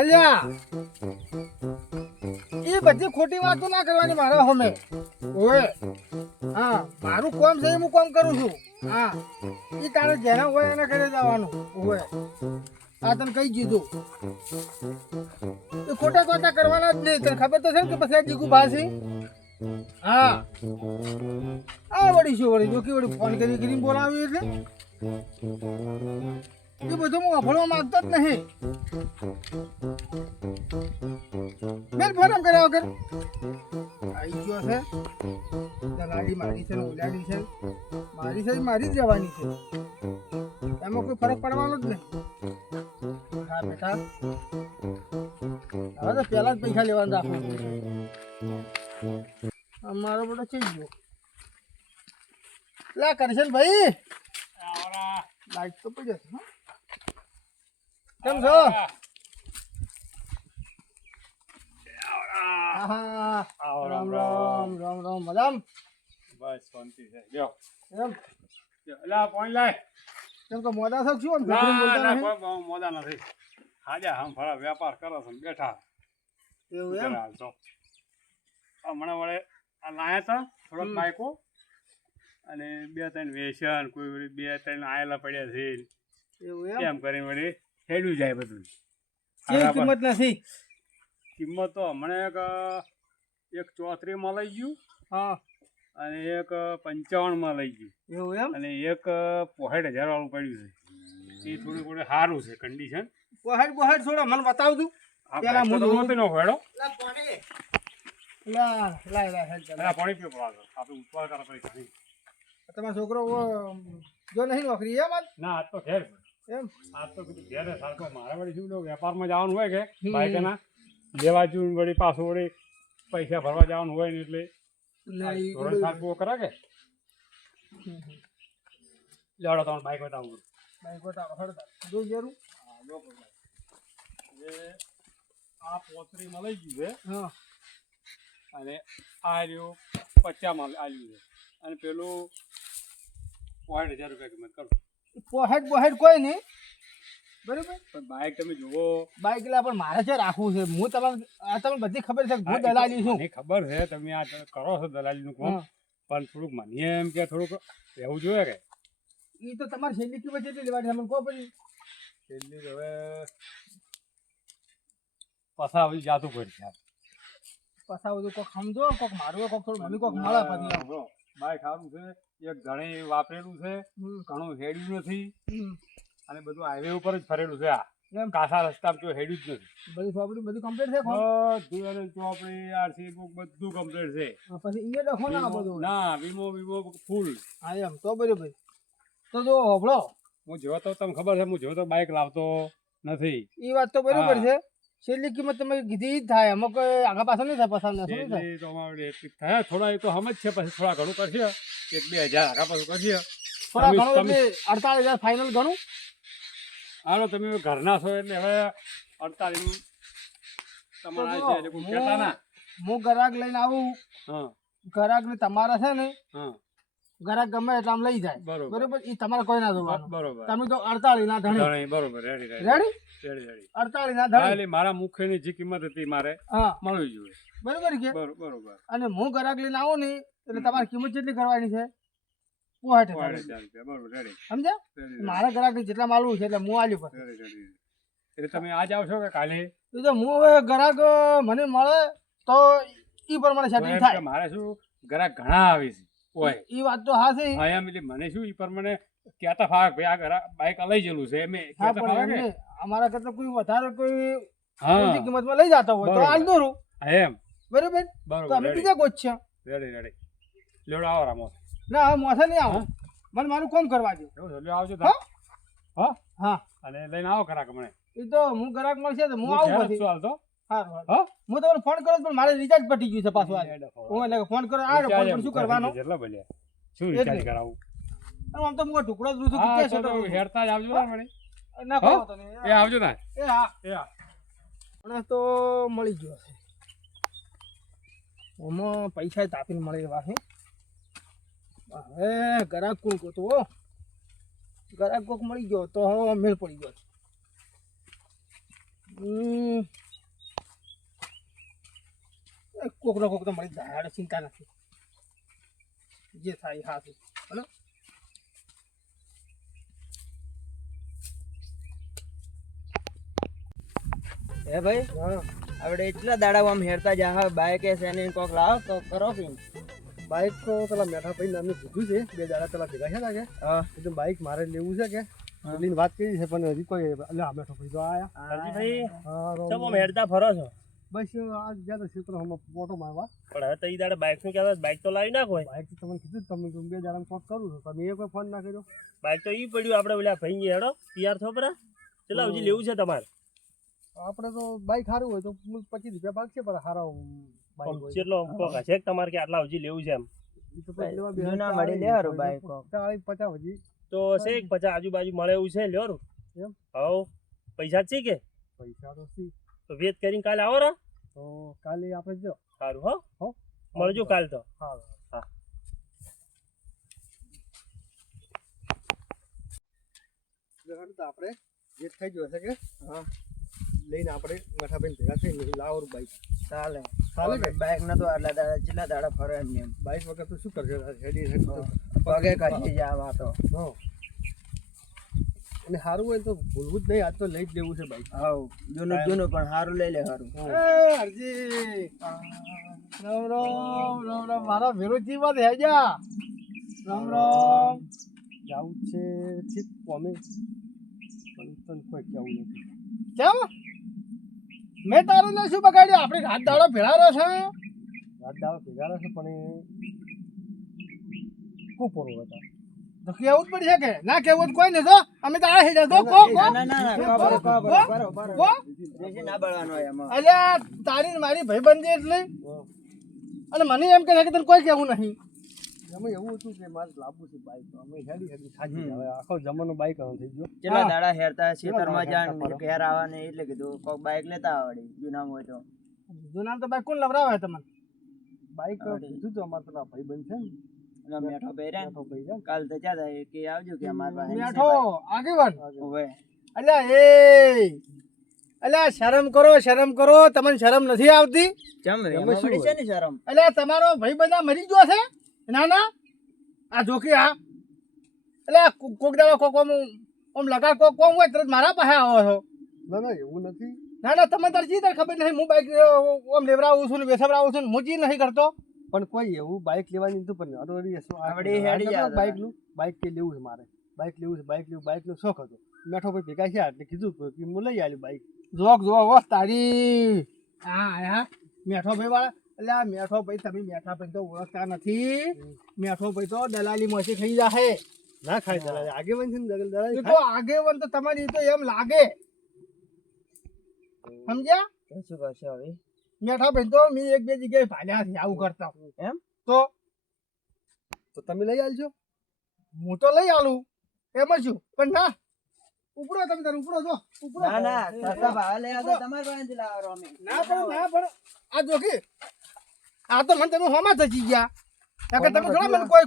અલ્યા એ બધી ખોટી વાતો ના કરવાની મારા હોમે. ઓય હા, મારું કામ છે હું કામ કરું છું. હા, એ તારે જેના હોય એના ઘરે જવાનું. ઓય આ તને કઈ દીધું એ ખોટા ખોટા કરવાના જ નહીં. તને ખબર તો છે ને કે પછી આ જીગુ ભાસી. હા આ વળી શું વળી જોકી વળી ફોન કરીને બોલાવી એટલે એ બધું હું અફળવા માંગતો જ નહીં. બેન ફોન એમ કર્યા વગર આવી ગયો છે. ગાડી મારી છે ને ઉલાડી છે, મારી છે મારી જ જવાની છે. એમાં કોઈ ફરક પડવાનો જ નહીં. હા બેટા, હવે તો પહેલા જ પૈસા લેવાનું રાખવું. મારો બધો ચઈ ગયો. લે કરશન ભાઈ લાઈટ તો પડી જશે. કેમ છો? રામ રામ રામ રામ મજામ. બસ શાંતિ છે. જો એમ એલા પાણી લાય. કેમ કે મોડા છો શું? મોદા નથી. હાજા હમ ફરા વેપાર કરો છો બેઠા. એવું એમ? તો હમણાં વડે આ લાયા હતા થોડાક બાઈકો અને 2-3 વેસન, કોઈ વળી 2-3 આયેલા પડ્યા છે. એવું એમ? કેમ કરીને વળી હેડ્યું જાય બધું. કેવી કિંમત નથી? કિંમત તો હમણાં એક 34 માં લઈ ગયું હા અને એક 55 માં લઈ ગયું એવું એમ? અને એક 65,000 વાળું પડ્યું છે. એ થોડું થોડું સારું છે કન્ડિશન. બહાર છોડો મને બતાવજો. પેલા પેલા હું નો હેડો પાણી પાણી પીવો પડે આપણે ઉત્પાદ કરવા પડી ઘણી. તમારો છોકરો જો નહીં નોકરી એમ જ ના આજ તો ઘેર એમ? આજ તો કીધું ઘેર સારખો મારે વળી શું વેપારમાં જવાનું હોય કે બાઈકના લેવા જવું વળી પાછું વળી પૈસા ભરવા જવાનું હોય ને એટલે ધોરણ સારખું કરે કે લેવડો તમારે બાઈક બતાવું. બાઈક બતાવો હળતા જો જરૂર. આ 35 માં લઈ ગયું છે હા અને આ રહ્યું 50 માં આવ્યું છે અને પેલું 65,000 રૂપિયા કિંમત કરો. પોહેડ કોઈ નહીં બરોબર. પણ બાઈક તમે જુઓ. બાઈક એટલે પણ મારે છે રાખવું છે. હું તમને બધી ખબર છે હું દલાલી છું. મને ખબર છે તમે આ કરો છો દલાલીનું કામ, પણ થોડુંક મને એમ કે થોડુંક રહેવું જોઈએ કે. એ તો તમારી છેલ્લી કિંમત જેટલી લેવાની તમને કહો પછી. છેલ્લી હવે પસા બધી જાતું પડશે. પસા બધું કોક સમજો, કોક મારવો, કોક થોડું મને કોક મળે પછી. બાઈક સારું છે, એક ઘણે વાપરેલું છે, ઘણું હેડ્યું નથી અને બધું હાઈવે ઉપર જ ફરેલું છે. આ એમ કાસા રસ્તા જો હેડ્યું જ નથી. બધી ચોપડી બધું કમ્પ્લીટ છે? બધું ચોપડી આરસી બુક બધું કમ્પ્લીટ છે. પછી ઈને લખો ના બધું. ના વીમો ફૂલ. હા એમ તો બરોબર. તો જો હોભળો, હું જો તો તમને ખબર છે હું જો તો બાઈક લાવતો નથી. એ વાત તો બરોબર છે. છેલ્લી કિંમત તમે કીધી જ થાય. અમુક આગા પાછળ નહીં થાય પસંદ નથી થાય. તો અમારે એટલી થાય થોડા એ તો સમજ છે. પછી થોડા ઘણું કરશે 1-2 હજાર આગા પાછું કરશે. થોડા ઘણું એટલે 48,000 ફાઇનલ ગણું. હાલો તમે ઘરના છો એટલે હવે 48 તમારા છે એટલે કોઈ કહેતા ના. હું ગ્રાહક લઈને આવું. હા ગ્રાહક ને તમારા છે ને હા ગ્રાહક ગમે એટલે આમ લઈ જાય. બરોબર. એ તમારે કોઈ ના જોવાનું. બરોબર. તમે તો 48 ના ધણી. બરોબર. રેડી રેડી 48 ના ધણી. મારા મુખ્યની જે કિંમત હતી મારે હા મળવી જોઈએ. બરોબર કે. બરોબર. અને હું ગ્રાહક લઈને આવું ને એટલે તમારી કિંમત કેટલી કરવાની છે? 65,000 રૂપિયા. બરોબર. રેડી સમજ્યા? મારા ગ્રાહક જેટલા માલવું છે એટલે હું આલ્યું પછી. એટલે તમે આજ આવશો કે કાલે? એ તો હું હવે ગ્રાહક મને મળે તો ઈ પ્રમાણે સેટિંગ થાય. મારે શું ગ્રાહક ઘણા આવે છે. એ વાત તો હા છે. હા એમ એટલે મને શું ઈ પ્રમાણે કહેતા ફાવે ભાઈ આ ગ્રાહક બાઈક લઈ ગયેલું છે એમ કહેતા ફાવે કે અમારા કરતા કોઈ વધારે કોઈ હા કિંમતમાં લઈ જતા હોય તો આલ દોરું. એમ બરોબર. તો અમે બીજા ગોચ્યા. રેડી લેવડો આવો રામો. ના હવે મોસે નહીં આવો. મને મારું કામ કરવા દો. એવું આવજો. હા હા અને લઈને આવો ગ્રાહક મને. એ તો હું ગ્રાહક મળશે તો હું આવું પછી. હાલતો હા હું તમને ફોન કરો પણ મારે રિચાર્જ પટી ગયું છે પાછું. હું એટલે ફોન કરો આ ફોન પર શું કરવાનો? કેટલા બોલ્યા શું રિચાર્જ કરાવું? આમ તો હું ટુકડો જ રૂ છું. હેરતા જ આવજો ને મને. ના કહો તો ને. એ આવજો ને. એ હા મને તો મળી ગયો છે. ઓમાં પૈસા તાપીને મળે એવા છે. હવે ગ્રાહક કોણ ગોતો? ગ્રાહક કોક મળી ગયો તો હવે મેળ પડી ગયો. કોકનો કોક તો મળી જાય ચિંતા નથી જે થાય હા બરાબર હે ભાઈ આપણે એટલા દાડા આમ હેરતા જા બાઈક એ સેની કોક લાવો તો કરો પીન બાઈક તો પેલા મેઠા ભાઈ નામનું કીધું છે 2 દાડા પેલા ભેગા છે ને કે હા તો બાઈક મારે લેવું છે કે એટલી વાત કરી છે પણ હજી કોઈ એટલે આ મેઠો ભાઈ તો આયા ભાઈ હા ચમ આમ હેડતા ફરો છો બસ આ જ્યાં ક્ષેત્ર હમ ફોટો મારવા પણ હવે તો ઈ દાડે બાઇક નું કહેતા બાઇક તો લાવી નાખો બાઈક તો તમને કીધું તમે 2 દાડા કોક કરું છું તમે એ કોઈ ફોન ના કર્યો બાઇક તો ઈ પડ્યું આપણે ઓલા ભાઈ હેડો તૈયાર થો પરા ચલા હજી લેવું છે તમારે આપણે તો બાઈક સારું હોય તો 25 રૂપિયા ભાગ છે પણ સારા બાઈક હોય કેટલો કોક હશે કે તમારે કે આટલા હજી લેવું છે એમ ઈ તો પછી લેવા બે જૂના મળી લેવાનું બાઈક કોક 40 50 હજી તો છે 50 આજુબાજુ મળે એવું છે લ્યો એમ હવ પૈસા છે કે પૈસા તો સી તો વેત કરીને કાલે આવો રા તો કાલે આપણે જો સારું હો હો મળજો કાલ તો હા હા તો આપણે જે થઈ ગયો છે કે હા લઈને આપણે મઠાભાઈ ભેગા થઈને લાવરું બાઈક ચાલે ચાલે કે બાઈક ના તો આટલા દાડા કેટલા દાડા ફરે એમ ને બાઈક વગર તો શું કરશે હેડી પગે કાઢી જાવા તો હા અને સારું હોય તો ભૂલવું જ નહીં આજ તો લઈ જ લેવું છે બાઈક હાવ જૂનું જૂનું પણ સારું લઈ લે સારું એ હરજી રામ રામ રામ રામ મારા વિરોધી વાત હેજા રામ રામ જાવું છે ઠીક કોમે પણ તને કોઈ કેવું નથી કેમ મેં તારું ને શું બગાડ્યું આપણે રાત દાડો ભેળા રહ્યો છે રાત દાડો ભેગા રહ્યો છે પણ કુપોરો હતા તો કેવું જ પડશે કે ના કેવું જ કોઈ નહીં તો અમે તો આ હેડા તો કો ના ના ના બરો બરો બરો દેશી ના બળવાનો એમાં અલ્યા તારી ને મારી ભાઈબંધી એટલે અને મને એમ કહે કે તને કોઈ કેવું નહીં અમે એવું હતું કે મારે લાવવું છે બાઈક અમે હેડી હેડી થાકી ગયા હવે આખો જમાનો બાઈક થઈ ગયો કેટલા દાડા હેરતા ખેતરમાં જાણ ઘેર આવવાને એટલે કીધું કોક બાઈક લેતા આવડી જૂના હોય તો જૂના તો બાઈક કોણ લવરાવે તમને બાઈક કીધું તો અમારા પેલા ભાઈબંધ છે ને મેઠો પહેર્યા કાલ તો ક્યાં થાય કે આવજો કે અમારા પાસે મેઠો આગેવાન ઓવે અલ્યા એ અલ્યા શરમ કરો તમને શરમ નથી આવતી ચમ રે એમાં પડી છે ને શરમ અલ્યા તમારો ભાઈ બધા મરી ગયો છે ના ના આ જોકી આ અલ્યા કોક દાડો કોક ઓમ લગા કોક કોમ હોય તરત મારા પાસે આવો છો ના ના એવું નથી ના ના તમને તાર જી ખબર નહીં હું બાઈક ઓમ લેવરાવું છું ને વેસવરાવું છું હું જી નહીં કરતો પણ કોઈ એવું બાઈક લેવાની તો પણ આવડી હેડી જાય બાઈક કે લેવું છે મારે બાઈક લેવું છે બાઈક નો શોખ હતો મેઠો ભાઈ ભેગા છે એટલે કીધું કે હું લઈ આવ્યું બાઈક જોક હો તારી હા હા મેઠો ભાઈ વાળા એટલે આ મેઠો ભાઈ તમે મેઠા ભાઈ તો ઓળખતા નથી મેઠો ભાઈ તો દલાલી માંથી ખાઈ જાહે ના ખાય દલાલી આગેવન છે ને દલાલી તો આગેવન તો તમારી તો એમ લાગે સમજ્યા શું કરશે હવે મેઠા ભાઈ તો મેં 1-2 જગ્યાએ ભાલ્યા છે આવું કરતા એમ તો તમે લઈ આવજો હું તો લઈ આલું એમ જ છું પણ ના ઉપડો તમે તાર ઉપડો જો ઉપડો ના ના સસ્તા ભાવ લે આ તો તમાર પાસેથી લાવવાનો અમે ના પણ આ જોકી આ તો મને તમે હોમાં થઈ ગયા કે તમે થોડા મને કોઈ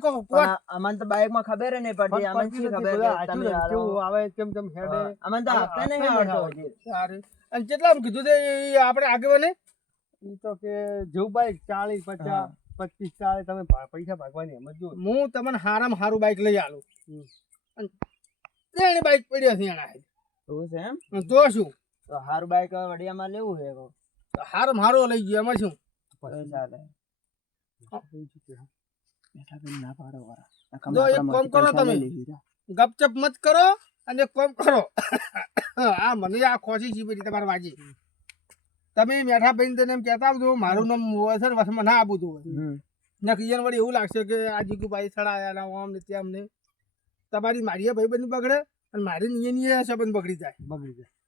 અમન તો બાઈક માં ખબર નહીં પડતી અમન શું ખબર કે તમે કેવું આવે કેમ હેડે અમન તો આપતા નહીં આવડતો હજી સારું અને કેટલા કીધું તે આપણે આગેવાને ઈ તો કે જેવું બાઈક 40 50 25 40 તમે પૈસા ભાગવાની એમ જ જો હું તમને હારામાં હારું બાઈક લઈ આલું અને બાઈક પડ્યો છે એના એવું છે એમ તો શું તો હારું બાઈક વડિયામાં લેવું છે હારામાં હારો લઈ ગયો એમાં શું ચાલે ના પાડો જો એક કામ કરો તમે ગપચપ મત કરો અને એક કામ કરો આ મને આ ખોસી છે બધી તમારી વાજી તમે મેઠા ભાઈને તને એમ કહેતા આવજો મારું નામ વસર વસમાં ના આપું તું ને કિયન વળી એવું લાગશે કે આ જીગુભાઈ સડાયા ના આમ ને તેમ ને તમારી મારી ભાઈબંધ બગડે અને મારી નિયે સંબંધ બગડી જાય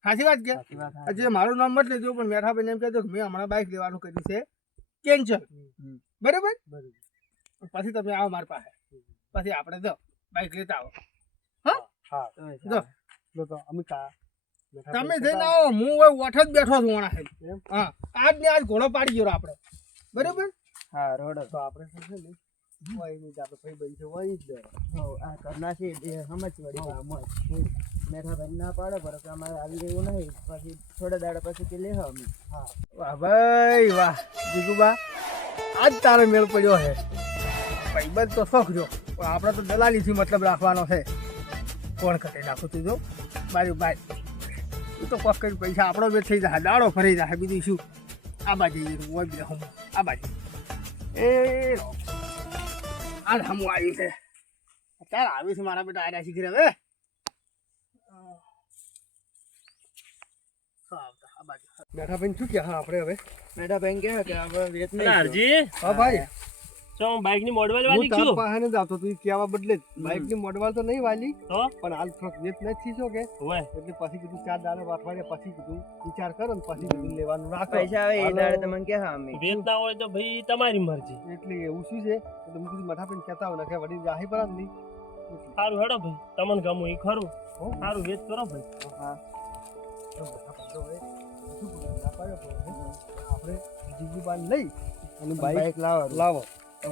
સાચી વાત કે જે મારું નામ મત લેજો પણ મેઠા ભાઈને એમ કહેજો કે મેં હમણાં બાઈક લેવાનું કર્યું છે કેન્સલ બરાબર પછી તમે આવો મારી પાસે પછી આપણે જો બાઈક લેતા આવો હા જો તમે જઈને આવો હું ઓઠ જ બેઠો છું હા આજ ને આજ ઘોડો પાડી ગયો આપણે બરાબર હા રોડ તો આપણે છે ને કોઈ નહીં આપણે ભાઈ બન છે વળી જ દે આ કરના છે એ સમજ વળી આમ જ. મેઠા ભાઈ ના પાડે પર કે અમારે આવી રહ્યું નહીં પછી થોડા દાડા પછી કે લે અમે. વાહ ભાઈ વાહ જીગુબા આજ તારે મેળ પડ્યો છે ભાઈબંધ તો શોખ જો પણ આપણે તો દલાલીથી મતલબ રાખવાનો છે કોણ કટે નાખું તું જો મારી બાઈ એ તો કોક કરી પૈસા આપણો બે થઈ જાય દાડો ફરી જાય બીજું શું આ બાજુ હોય બે હું આ બાજુ એ આ હમું આવ્યું છે અત્યારે આવ્યું છે મારા બેટા આર્યા શીખી હવે બેઠા ભાઈ શું કે હા આપણે હવે મેઠા ભાઈ કહે કે હવે વેચ નહીં હરજી હા ભાઈ તો બાઇક ની મોડવાલ હું વાલી તાર છું પાસે જ આવતો તું કહેવા બદલે બાઇક ની મોડવાલ તો નહીં વાલી તો પણ હાલ થોડોક વેચ નથી છો કે ઓય એટલે પછી કીધું 4 દાડા અઠવાડિયા પછી કીધું વિચાર કરો ને પછી કીધું લેવાનું રાખો પૈસા આવે એ દાડે તમને કે હા અમે વેચ ના હોય તો ભાઈ તમારી મરજી. એટલે એવું શું છે એટલે હું કીધું મઠા પણ કહેતા હોય ને કે વળી જાહી પર નહીં સારું હેડો ભાઈ તમને ગમું ઈ ખરું. હો. સારું વેચ કરો ભાઈ. હા આપણે જીગી બાન લઈ અને બાઈક બાઈક લાવો લાવો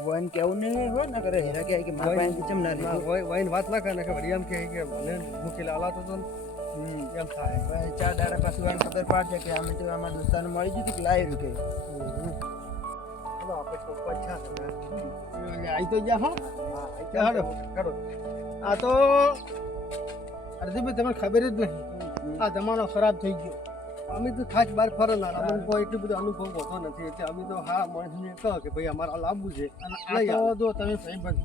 વન કેવું નહીં હોય ને કરે હેરા કે મારા પાસે ચમ ના લીધું. વાઈન વાત ના કરે ને કે વળી એમ કહે કે મને મૂકેલા આલાતો તો ને એમ થાય ભાઈ 4 દાડા પછી વાન ખબર પાડશે કે અમે તો અમારા દોસ્તાને મળી ગયું કે લાવી રૂકે ચલો આપણે તો પૈસા આઈ તો જા હો હાડો કરો આ તો અરજીભાઈ તમને ખબર જ નહીં આ જમાનો ખરાબ થઈ ગયો અમે તો ખાસ બહાર ફરેલા અમને કોઈ એટલું બધો અનુભવ હોતો નથી એટલે અમે તો હા માણસને કહો કે ભાઈ અમારે આ લાવવું છે અને આ તો જો તમે ભાઈ બંધ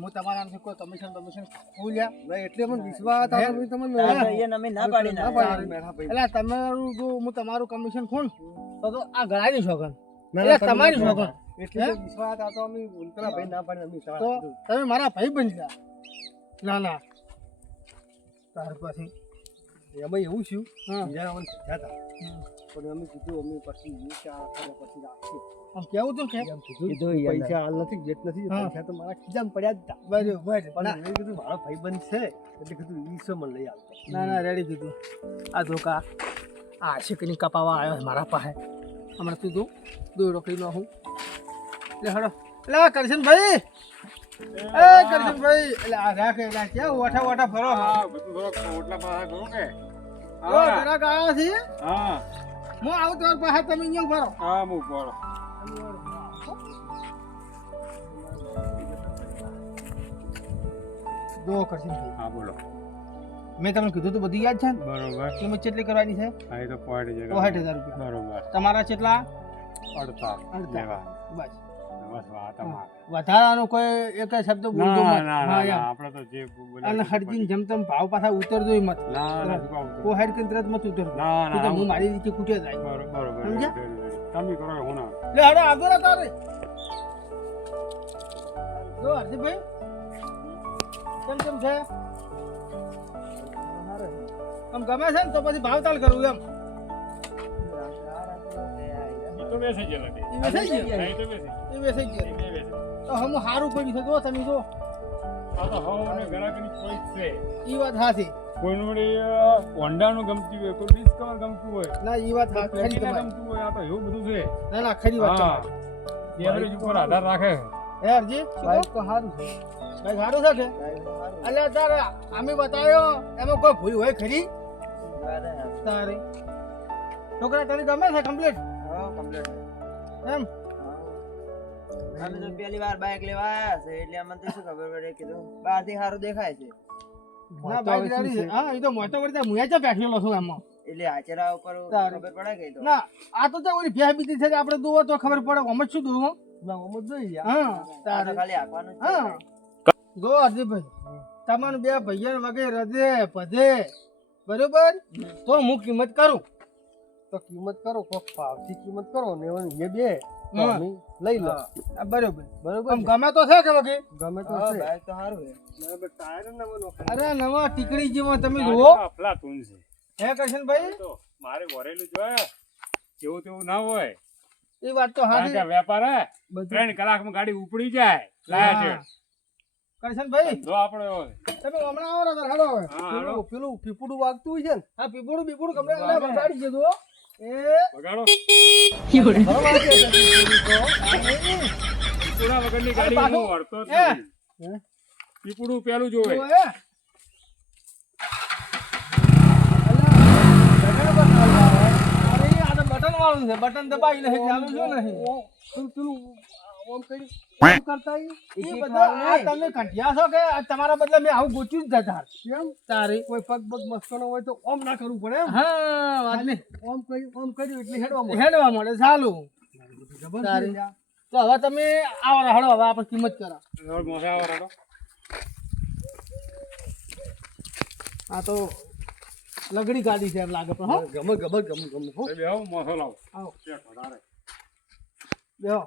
હું તમારા નામથી કોઈ કમિશન ખોલ્યા નહીં એટલે અમને વિશ્વાસ આવે ભાઈ તમને અમે ના પાડી ના પાડી મેઠા ભાઈ એટલે તમારું જો હું તમારું કમિશન ખોલ તો આ ગળાની શોખન એટલે તમારી શોખન એટલે વિશ્વાસ આ તો અમે પેલા ભાઈ ના પાડી અમે તો તમે મારા ભાઈ બન્યા ના ના ત્યાર પછી એમાં એવું છું બીજા અમને કહેતા હતા પણ અમે કીધું અમે પછી વિચાર પછી રાખીએ આમ કેવું હતું કે કીધું પૈસા હાલ નથી વેચ નથી પૈસા તો મારા ખીજામાં પડ્યા જ હતા બરાબર પણ મેં કીધું મારો ભાઈબંધ છે એટલે કીધું 200 મને લઈ આવતો ના ના રેડી કીધું આ ધોકા આ શીકની કપાવા આવ્યો મારા પાસે હમણાં કીધું દોડો કરી લો હું એટલે હડો એટલે કરશનભાઈ એ કરશનભાઈ એટલે આ રાખે ક્યાં ઓઠા ઓઠા ફરો હા બધું થોડોક ઓટલા પાસે કરો કે ઓ જરા ગાયા છે હા હું આવું તમારી પાસે તમે અહીંયા ફરો હા હું બોલો જો કરશનભાઈ હા બોલો મેં તમને કીધું તો બધી યાદ છે ને બરોબર કિંમત કેટલી કરવાની છે હા એ તો પોઈન્ટ છે 65000 રૂપિયા બરોબર તમારા કેટલા 48 લેવા બસ બસ વાત તમારે વધારાનો કોઈ એક શબ્દ બોલતો ના મત ના હા ના એમ આપણે તો જે બોલ્યા અને હરજીન જેમ તેમ ભાવ પાછા ઉતરજો મત ના ના શું કહું કો હેડ કંત્રત મત ઉતરજો ના તો ના હું મારી રીતે કૂટે જાય બરોબર સમજ્યા? તમે કરો હું ના લે હડો આગળ ના તારે જો હરજીભાઈ કેમ કેમ છે આમ ગમે છે ને તો પછી ભાવતાલ કરવું એમ એ તો બેસી ગયેલા તે. એ વેચાઈ ગયો હા, એ તો બેસી એ વેચાઈ ગયો એ બે બેસી. તો હમ સારું કોઈ છે જો તમે જો આ તો હવ અને ગ્રાહકની કોઈ જ છે એ વાત સાચી કોઈનું વળી હોન્ડાનું ગમતું હોય કોઈ ડિસ્કવર ગમતું હોય ના એ વાત ખરી પ્લેટિના તમારી ગમતું હોય આ તો એવું બધું છે ના ના ખરી વાત હા તમારી એવરેજ ઉપર આધાર રાખે હે હરજી બાઈક તો સારું છે બાઈક સારું છે કે એટલે તારે અમે બતાવ્યો એમાં કોઈ ભૂલ હોય ખરી તારે છોકરા તને ગમે છે કમ્પ્લીટ એમ અમે તો પહેલી વાર બાઈક લેવા આવ્યા છે એટલે અમને તો શું ખબર પડે કીધું બહારથી સારું દેખાય છે ના બાઈક ગાડી છે હા એ તો મોટો કરતા મુયા ચા બેઠેલો છું એમાં એટલે આચરા ઉપર તારે. ખબર પડે કે તો ના આ તો ઓલી ભેહ બીજી છે આપણે દુવો તો ખબર પડે ઓમ જ શું દુવો ના ઓમ જ જોઈ હા આ તો તારે ખાલી આપવાનું જ છે. હા જો હરજીભાઈ તમારું બે ભૈયા વગેરે હૃદય પધે બરોબર તો હું કિંમત કરું તો કિંમત કરો કોક ભાવથી કિંમત કરો ને એ બે લઈ લો બરોબર બરોબર ગમે તો છે કે વગી ગમે તો હા, છે બાઈક તો સારું છે બરાબર ટાયર નવો અરે નવા ટીકડી જેવો તમે જુઓ અફલાતુન છે હે કરશનભાઈ તો મારે વરેલું જોયા જેવું તેવું ના હોય એ વાત તો કારણ કે હાજી વેપાર હે બધું 3 કલાકમાં ગાડી ઉપડી જાય લાયા છે કરશનભાઈ જો આપણે એવો છે. તમે હમણાં આવો ને હાલો હવે હા, હાલો. પેલું પીપુડું વાગતું હોય છે ને હા પીપુડું કમ્પ્લીટ એટલે બગાડી દીધું એ વગાડો ભરવા છે પીપુડા વગરની ગાડી પાછું. હું વળતો જ એ. નથી. પીપુડું પેલું જોવે. ઓએ. અરે આ તો બટન વાળું છે બટન દબાવી લે ચાલુ છે નહીં પેલું ઓમ કરી ઓમ કરતા ઈ બધા આ તમે કંઠિયા છો કે આ તમારા બદલે મેં આવું ગોચ્યું જ જતા કેમ તારે કોઈ પગ પગ મસ્કનો હોય તો ઓમ ના કરવું પડે હા વાત નહીં ઓમ કર્યું એટલે હેડવા મળે ચાલુ તારે તો હવે તમે આવો હળો હવે આપણે કિંમત કરો હવે મોસે આવો રાડો. આ તો લગડી ગાડી છે એમ લાગે પણ હો ગમે હો તો બેહો, મોસો લાવો. આવો ચેક વધારે. બેહો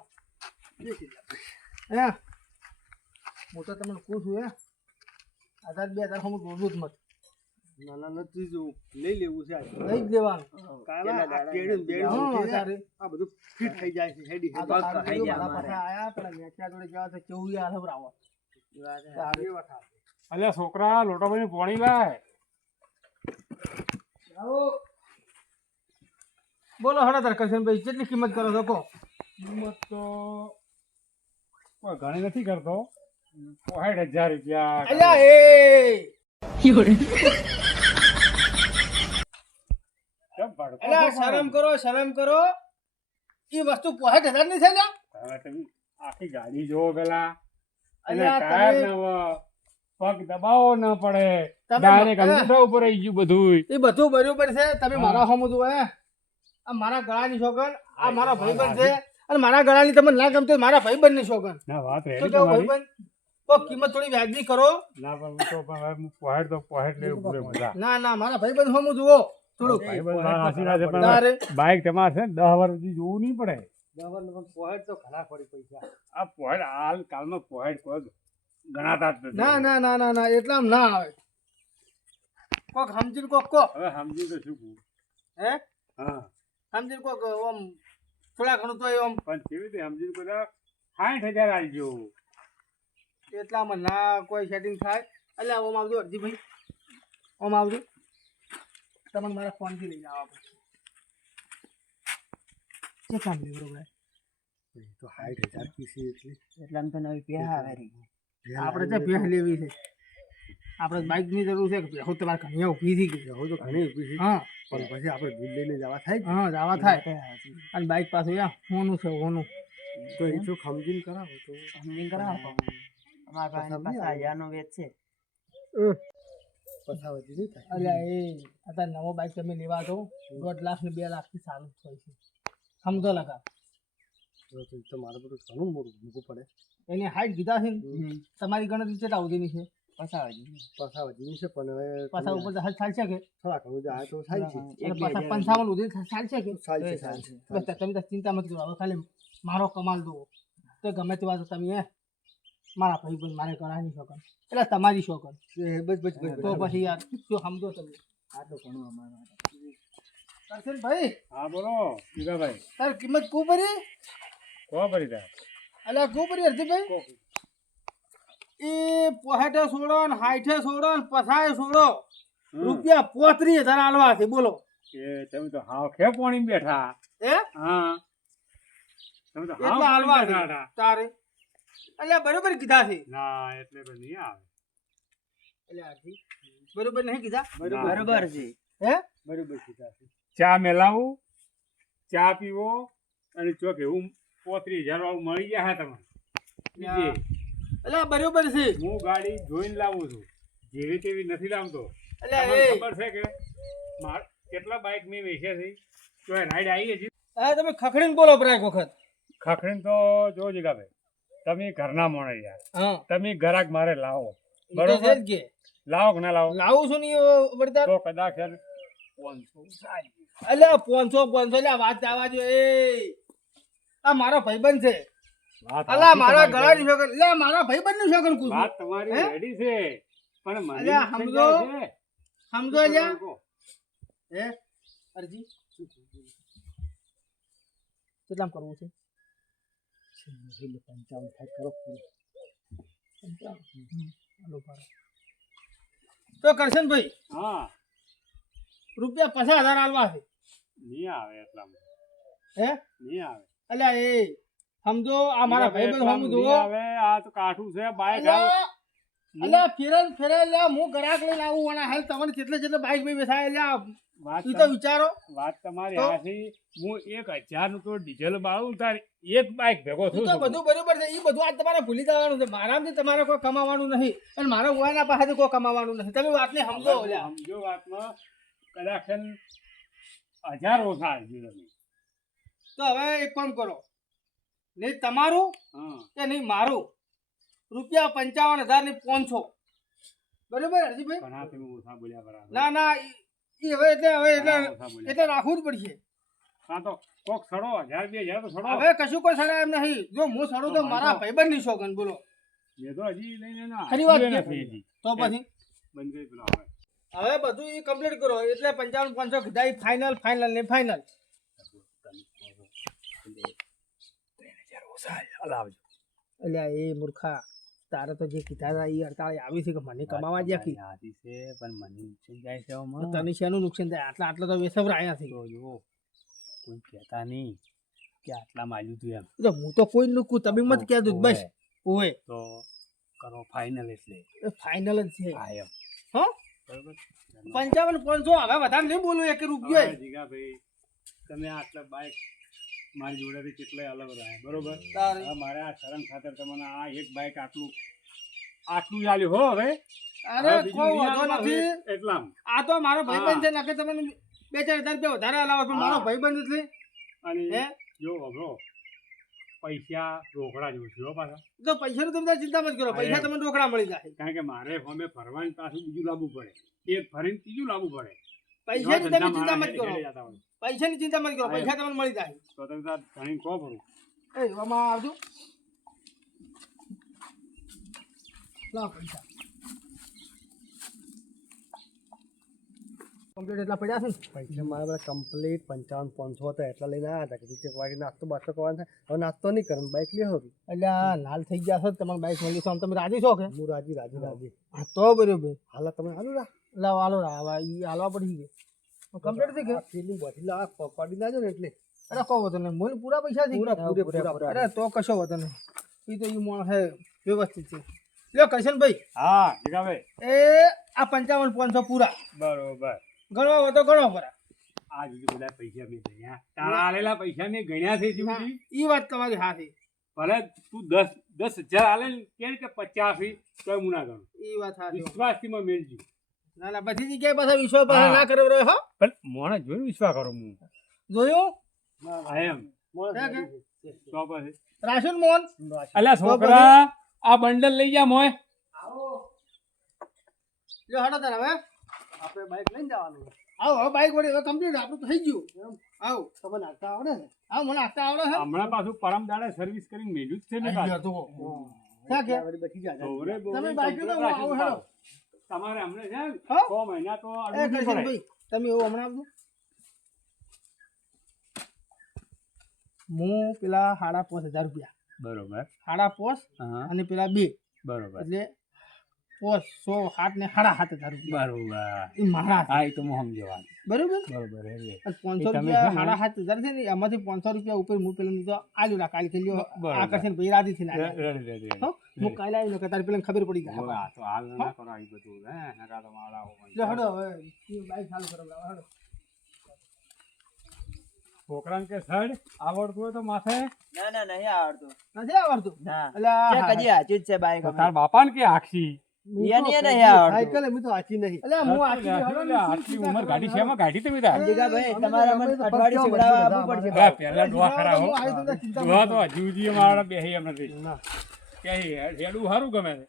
હે હું તો તમને કહું છું હે 1000 2000 હમ રોજ મત નાના નથી જો લઈ લેવું છે લઈ જ લેવાનું આ બધું ફિટ થઈ જાય છે હેડી આ તો તારું કીધું મારા પાસે આયા પણ મેચા જોડે જવા તો કેવું યાર હવરાવો અલ્યા છોકરા લોટો બની પોણી લાય. આવો બોલો હડા તાર કરશનભાઈ કેટલી કિંમત કરો છો કહો કિંમત તો કોઈ ઘણી નથી કરતો. 60,000 રૂપિયા. અલ્યા એ કેમ ભડકો અલ્યા છો? શરમ કરો ઈ વસ્તુ 60,000 ની છે લ્યા હવે તમે આખી ગાડી જોવો પેલા. અલ્યા અને ટાયર તમે નવા, પગ દબાવો ન પડે. તમે ડાયરેક્ટ અલ્યા. અંગૂઠા ઉપર આવી ગયું બધુંય. એ બધું બરોબર છે તમે હા. મારા સમજવું હે આ મારા ગળાની શોગન આ મારા ભાઈબંધ છે અને મારા ગળાની તમને ના ગમતો હોય મારા ભાઈબંધની શોગન ના વાત તો રેડી કેવું તમારી. ભાઈબંધ તો કિંમત થોડી વ્યાજબી કરો ના પણ હું તો પણ હવે હું પોહેડ તો પોહેડ લેવું પૂરે મજા. ના મારા ભાઈબંધ સમજવું જુઓ થોડું ભાઈબંધ મારા આશીર્વાદ છે પણ તારે હવે બાઈક તમારે છે ને 10 વર્ષ સુધી જોવું નહીં પડે. પોહેડ તો ઘણા પડી પૈસા આ પોહેડ હાલ કાલમાં પોહેડ કોઈ ગણાતા જ નથી. ના એટલામ ના આવે કોક સમજીને કોક કો હવે સમજી તો શું કહું. હે હા સમજીને કોક ઓમ થોડા ઘણું તો ઓમ પણ કેવી રીતે સમજીને બધા 60,000 આલજો. એટલામાં ના કોઈ સેટિંગ થાય એટલે ઓમ આવજો અરજીભાઈ ઓમ આવજો તમને મારા ફોનથી લઈને આવવા પડશે શું કામ લેવું બરોબર તો 60,000 કીસી એટલે એટલામાં તો નવી પેહા આવે રહી આપણે જે ભેંસ લેવી છે આપણે બાઇકની જરૂર છે કે ભેંસો તમારે કન્યા ઊભી થઈ ગઈ હું તો ઘણી ઊભી છે હા પણ પછી આપણે દૂધ લઈને જવા થાય હા જવા થાય અને બાઇક પાછું યા હોનું છે હોનું તો એ તો સમજીને કરાવો તો સમજીને કરાવો. અમારા પાસે 50,000 નો વેચ છે. પછાવતી નહીં થાય અલ્યા એ અત્યારે નવો બાઇક તમે લેવા તો 1.5 લાખ ને 2 લાખથી સારું જ હોય છે સમજો લગા તો મારે બધું ઘણું મોટું મૂકવું પડે એની હાઈટ કીધા છે ને તમારી ગણતરી કેટલા સુધીની છે પછાવતી છે પણ હવે પાછા ઉપર તો હાલ ચાલશે કે થોડા ઘણું જાય તો થાય છે અને પાછા 55 સુધી ચાલશે કે ચાલશે બસ તમે તો ચિંતા મત કરો હવે ખાલી મારો કમાલ દો તો ગમે તે વાત તમે હે મારા ભાઈબંધ મારે કરાવી શકો એટલે તમારી શોકન બસ તો પછી યાર શું સમજો તમે આટલું ઘણું અમારા કરશન ભાઈ હા બોલો જીગાભાઈ. તાર કિંમત કુ પડી કો પડી જાય. અલ્યા કુ પડી હરજીભાઈ એ 65 છોડો ને 60 છોડો ને 50 છોડો રૂપિયા 35,000 આલવા છે બોલો એ તમે તો હાવ ખે પોણી બેઠા. હે હા તમે તો હાવ એટલા હાલવા પોણી છે બેઠા હતા. તારે અલ્યા બરોબર કીધા છે ના એટલે તો નહીં આવે. અલ્યા હરજી બરોબર નહીં કીધા બરોબર છે હે બરોબર કીધા છે ચા મેલાવું, ચા પીવો અને ચોક એવું 35,000 વાળું મળી ગયા તમને. બીજે અલ્યા બરોબર છે હું ગાડી જોઈને લાવું છું, જેવી તેવી નથી લાવતો. અલ્યા તમને એ ખબર છે કે કેટલા બાઇક મેં વેચ્યા છે તો એ રાઈડ આવી છે. હા તમે ખખડીને બોલો બ્રેક વખત ખખડીને તો જો જીગાભાઈ તમે ઘરના મોણે યાર, હા તમે ગ્રાહક મારે લાવો ઈ તો છે બરોબર, જ કે લાવો કે ના લાવો લાવું છું ને વડતાર તો કદાચ યાર 500 થાય. અલ્યા 500 અલ્યા વાત જવા દો એ આ મારો ભાઈબંધ છે વાત અલ્યા સાચી મારા તમારી. ગળાની શોગન અલ્યા મારા ભાઈબંધની શોગન કુછ વાત તમારી હે? રેડી છે પણ મને અલ્યા, નુકસાન સમજો. જાય છે. સમજો અલ્યા હે અરજી કેટલામ કરવું છે 55 થાય કરો તો કરશન ભાઈ હા રૂપિયા 50,000 આલવા છે નહીં આવે એટલામાં હે નહીં આવે. અલ્યા એ સમજો આ મારા ભાઈબંધ સામું જુઓ. હવે આ તો કાઠું છે બાઈક અલ્યા ફેરે લ્યા હું ગ્રાહક લઈને આવું અને હાલ તમને જેટલે બાઈક ભાઈ બેસાય લ્યા વાત ઈ તો વિચારો. વાત તમારી તો? હાથી હું 1000 નું તો ડીઝલ બાળું તાર એક બાઈક ભેગો ઈ થયું તો બધું બરોબર છે. ઈ બધું આજ તમારે ભૂલી જવાનું છે. મારામાંથી તમારે કોઈ કમાવાનું નહીં અને મારા ઉવાના પાસેથી કોઈ કમાવાનું નથી. તમે વાતને સમજો લ્યા. સમજો વાતમાં કદાચ 1000 ઓછા આવી તમે. તો હવે એક કામ કરો, નહીં તમારું હા કે નહીં મારું, રૂપિયા 55,000 ની 500 બરોબર હરજીભાઈ? ઘણા તમે ઓછા બોલ્યા બરાબર. ના ના ઈ હવે એટલે ઘણા ઓછા બોલ્યા. એટલે રાખવું જ પડશે. હા તો કોક સડો 1000 2000 તો સડો. હવે કશું કોઈ સડાય એમ નહીં. જો હું સડું તો મારા ભાઈબંધ ની શોગન બોલો. મેં તો હજી લઈને ના ખરી વાત આપ્યું છે. નથી હજી. તો પછી બંધ કરી પેલો હવે. હવે બધું ઈ કમ્પ્લીટ કરો એટલે 55,500 કીધા ઈ ફાઇનલ ને ફાઇનલ. અલ્યા એ મૂર્ખા, તારે તો જે કીધા હતા ઈ 48 આવી છે કે મને કમાવા જ્યાં કી. હાથી છે પણ મને નુકસાન જાય છે તો આમાં. તને શેનું નુકસાન થાય? આટલા તો વેસવરા આયા છે. તો જો કોઈ કહેતા નહીં કે આટલા માલ્યું તું એમ. તો હું તો કોઈ નુકું તમે મત કહે દઉં બસ. ઓય તો કરો ફાઇનલ એટલે ફાઇનલ જ છે. હા એમ હો બરોબર. 55,500 હવે વધારે નહીં બોલું એક રૂપિયો. હવે જીગાભાઈ તમે આટલા બાઈક મારી જોડેથી કેટલાય અલગ રહ્યા બરોબર. તારે હવે મારે આ શરમ ખાતર તમને આ એક બાઈક આટલું ચાલ્યું હો હવે. અરે હવે બીજું કોઈ નહીં વાંધો આલવાનું નથી. હવે એટલામ. આ તો મારો ભાઈબંધ છે નકે તમને 2-4 હજાર રૂપિયા વધારે આલાવો પણ મારો હા. ભાઈબંધ એટલે અને હે જો હબળો પૈસા રોકડા જોઉં છું હો પાછા. તો પૈસાનું તમે તાર ચિંતા મત કરો. પૈસા હા, એમ. તમને રોકડા મળી જાય. કારણ કે મારે અમે ફરવાની પાછું બીજું લાવવું પડે. એક ફરીને ત્રીજું લાવવું પડે. પૈસાની એવા તમે ધંધા ચિંતા મત મારા કરો. હેડે જતા હોય. પૈસાની ચિંતા મત કરો. હા, પૈસા તમને મળી જાય. તો તમે તાર ધણીને કહો પડું. એ એવામાં આવજો. લાવ પૈસા. કમ્પ્લીટ એટલા પડ્યા છે ને? પૈસા મારા બધા કમ્પ્લીટ 55,500 હતા એટલા લઈને આવ્યા હતા કે ચેક વાગે નાસ્તો બાસ્તો કરવાનો થાય. હવે નાસ્તો નહીં કરે બાઇક લે હવે. એટલે આ લાલ થઈ ગયા છો તમારી બાઈક મળી છે. આમ તમે રાજી છો કે? હું રાજી. હા તો બરોબર. હાલ તમે હાલું રા લાવ હાલો રા ઈ હાલવા પડી ગઈ. કમ્પ્લીટ થઈ ગયું. ફીલિંગ બધી લા પડી ના જો ને એટલે અરે કહો વધુ નહીં. મને પૂરા પૈસા થઈ ગયા. પૂરા. અરે તો કશો વધુ નહીં. એ તો એ માણસ હે વ્યવસ્થિત છે. લ્યો કરશનભાઈ, હા જીગાભાઈ એ આ 55,500 પૂરા બરોબર. ગણવા હોય તો ગણવા પડે. આ જુદી બધા પૈસા મેં ગણ્યા. તારા આલેલા પૈસા મેં ગણ્યા છે જુદી. ઈ વાત તમારી હાથી. ભલે તું 10,000 આલે ને કેમ કે 50 તોય હું ના ગણું. ઈ વાત હાથી. વિશ્વાસથી મેં મેળજો. ના ના બધી જગ્યાએ પાછા વિશ્વાસ પાછા હા. ના કરે રહ્યો હો. પણ મોણે જોયું વિશ્વાસ કરો હું. જોયું? હા એમ. હે કે? તો પછી રાશન મોહન અલ્યા છોકરા આ બંડલ લઈ જા મોય. લ્યો હડો તાર હવે. આપણે બાઇક લઈને જવાનું. આવો હવે બાઈક વડે હવે કમ્પ્લીટ આપણું થઈ ગયું. આવો. તમને નાખતા આવડે ને? આવો મને હાથતા આવડે છે. હમણાં પાછું પરમ દાડે સર્વિસ કરીને મેળ્યું જ છે ને આઈ ગયો તો. ક્યાં કે? વળી બચી જાય. ધોરે બોરે તમે બાઈક complete લઈને રાખીશું આવો હેડો. પાછું. તમારે હમણાં છે ને હા? 6 મહિના તો એ અડવું જ પડે. કરશનભાઈ તમે એવું હમણાં આપજો. હું પેલા 5,500 રૂપિયા બરોબર. 5,500 હા અને પેલા 2 બરોબર એટલે 500 7 ને 7,500 રૂપિયા બરોબર. એ મારા હા એ તો હું સમજો વાત. બરોબર. બરોબર હે. અને 500 તમે રૂપિયા છે 7,500 ને? છે ને એમાંથી 500 રૂપિયા ઉપર હું પેલા તો આલ્યું રા કાલે ખેલ્યો બરોબર. આકર્ષણ ભાઈ રાજી થી ના રેડી. હો હું કાલે આવીને કે તારે પેલા ખબર પડી જાય આ તો હાલ ના કરો આ બધું હે નકા તો મારા લે હડો હવે ઈ બાઈક ચાલુ કરો હડો. છોકરાને કે સડ આવડતું હોય તો માથે ના ના નહીં આવડતું. નથી આવડતું ના અલ્યા ચેક હજી હાચું જ છે બાઈક તો તાર બાપાને કે આખી યાની એ નહીં આવડતું. સાયકલ એમ તો આચી નહીં અલ્યા હું આચી હડો ને આટલી ઉંમર ગાડી છે એમાં ગાડી તમે તાર જીગાભાઈ તમારે અમને અઠવાડિયે શીખડાવવા આવવું પડશે. હા, પહેલા ડોહા ખરા હો. હું આવી તો ચિંતા ડોહા તો હજી સુધી અમારા બેહી એમ નથી ક્યાંય હેડું સારું ગમે છે.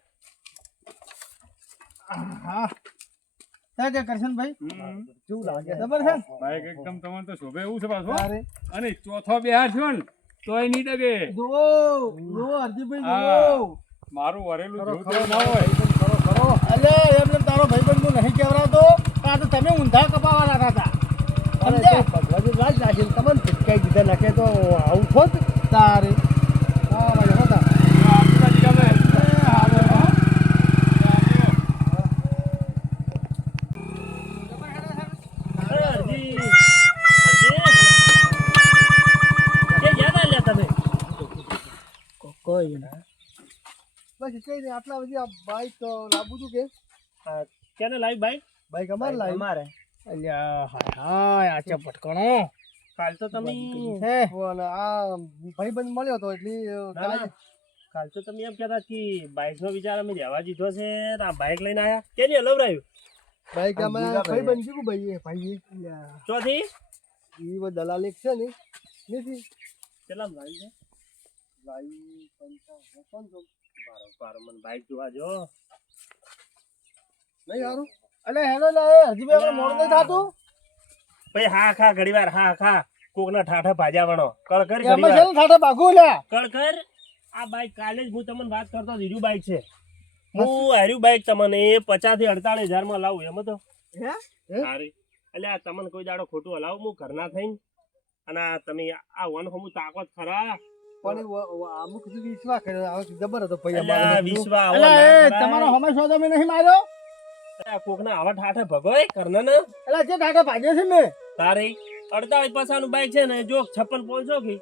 હા ક્યાં કે કરશનભાઈ કેવું લાગે? ખબર છે બાઈક એકદમ તમને તો શોભે એવું છે પાછું અરે અને ચોથો બેહાર છો ને તોય નહીં ડગે. જુઓ જુઓ હરજીભાઈ હા. જુઓ મારું વરેલું જેવું તેવું ના હોય. અલ્યા એમ એમ તારો ભાઈબંધ હું નહીં કહેવડાવતો આ તો તમે ઊંધા કપાવાના હતા સમજ્યા? ભગવાન રાજ લાગીને તમને ફિટકાઈ દીધા નાખે તો આવું થોત તારે હા ભાઈ હતા આપણા જીગાભાઈ. અરે હરજી હરજી કે ગયા તા લ્યા તમે હોય ને. બસ કઈ નહીં આટલા બધી આ બાઈક લાવવું છું કે કેને લાવી બાઈક? બાઈક અમારે લાવી અમારે અલ્યા હાય હાય આ ચપટકણો કાલ તો તમે હે અને આ ભાઈબંધ મળ્યો તો એટલે ના, ના. કાલ તો તમે એમ કહેતા કે બાઈક નો વિચાર અમે લેવા દીધો છે ને આ બાઈક લઈને આયા કેની હલવરાયું બાઈક અમે જીગા ભાઈ. ભાઈબંધ કીધું ભાઈએ અલ્યા ચોથી ઈ દલાલ એક છે ને નથી કેટલા ભાઈ છે લાવી 55 બારો મને બાઈક જોવા જો નહીં હારું અલે હેલો લે હજી બે આપણે મોડ નહીં થાતું ભાઈ હા ખા ઘડીવાર હા ખા કોકના ઠાઠા ભાજા વણો કળ કર અમે છે ઘડીવાર ને ઠાઠા ભાગું લ્યા કળ કર આ બાઈક કાલે જ હું તમને વાત કરતો દીધું બાઈક છે હું હાર્યું બાઈક તમને 50 થી 48 માં લાવું એમ તો હે સારી એટલે આ તમને કોઈ દાડો ખોટું હલાવું હું ઘરના થઈને અને આ તમે આ વન હમું તાકાત ખરા પણ અમુક વિશ્વાસ કર્યો આ જબર હતો ભાઈ એટલે આ અમારો વિશ્વા આવો અલે ના એ કરાય. તમારો હમેશા તમે નહીં માર્યો આ કોકના આવા ઠાઠા ભગોય ઘરના ને અલે જે ઠાઠા ભાગે છે ને તારી 48 પચાસનું બાઈક છે ને જો 56 500 કી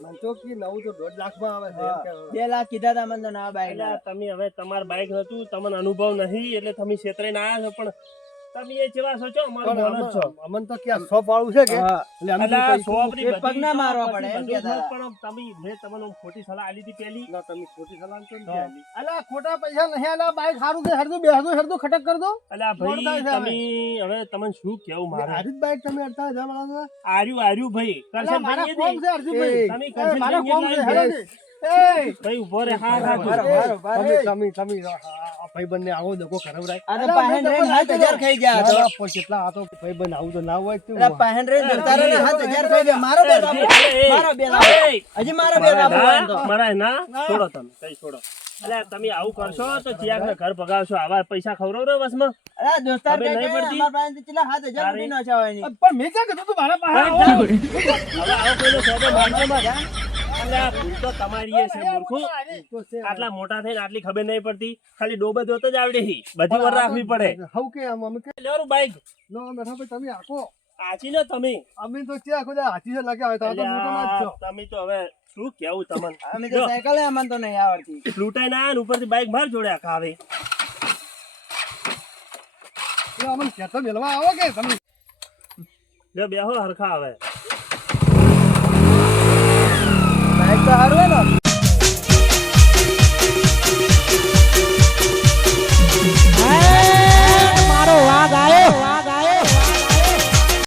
મને તો કે નવું તો 1.5 લાખમાં આવે છે એમ કે 2 લાખ કીધા તા મને તો ના બાઈક એટલે તમે હવે તમાર બાઈક હતું તમને અનુભવ નહીં એટલે તમે ક્ષેત્રે આયા છો પણ તમે એ જેવા છો છો અમારો બોલ જ છો અમન તો કે શોપ વાળું છે કે હા. એટલે અમે એટલે તો આ પૈસા- સોપરી એક પગ ના મારવા પડે એમ બધું કહેતા હતા. પણ તમે મેં તમને ખોટી સલાહ આલી હતી પેલી ના, તમે ખોટી સલાહ કેમ હા. આલી? અલે ખોટા પૈસા નહીં આલા બાઈક સારું છે હરદું બેહદું ખટક કર દો એટલે આ ભાઈ મોડતા છે તમે હવે તમને શું કેવું મારે આરી જ બાઈક તમે 48,000 વાળા છો? આર્યું ભાઈ અલા, કરશન મારા ભાઈ કોમ છે હરદુભાઈ. તમે એ, કરશન મારા ભાઈ કોમ છે એટલા હેલો જી. એ ભાઈ ઉભો રે હા હા મારો, જો. મારો, મારો. તમે આ ભાઈબંધને આવો ધક્કો ખરાવરાય. આ તો અલા, પાહેન મેં રહીને ધક્કો 7,000 ખાઈ ગયા હતો. ના, ના, પણ કેટલા આ તો ભાઈબંધ આવું તો ના હોય તું. એટલે પાહેન રહીને જતા રહે ને 7,000 ખાઈ ગયા. મારો બે બાપુ. એ, મારો બે બાપુ. એ, હજી મારો બે બાપુ હોય તો. મારા ના છોડો તમે કઈ છોડો એટલે તમે આવું કરશો તો ચિયાક ઘર ભગાવશો આવા પૈસા ખવડાવો બસમાં અરે દોસ્તાર હવે કહે નહીં કે પડતી? અમારા પાસેથી કેટલા 7,000 લૂંટી નાખ્યા હોય એની. પણ મેં ક્યાં કીધું તું મારા પાસે આવો? હવે આવો કોઈનો સોદો મારજો માં એટલે આ ભૂલ તો તમારી એ છે મૂર્ખું તો છે. આટલા મોટા થઈને આટલી ખબર નહીં પડતી ખાલી ડોબે દોત જ આવડે હી બધી વાર રાખવી પડે હવ કે અમે કે લેવાનું બાઈક નો મેઠા ભાઈ તમે આખો આચી ને તમે અમે તો છે આખો દા હાથી છે લાગે આવે તો આ તો મોટો ના જ છો. તમે તો હવે શું કેવું તમને અમે તો સાયકલ અમને તો નહીં આવડતી. લૂંટાઈ ના આવે ને ઉપરથી બાઈક માર જોડે આખા આવે એટલે અમને કહેતો મેલવા આવો કે તમે લે બેહો હરખા આવે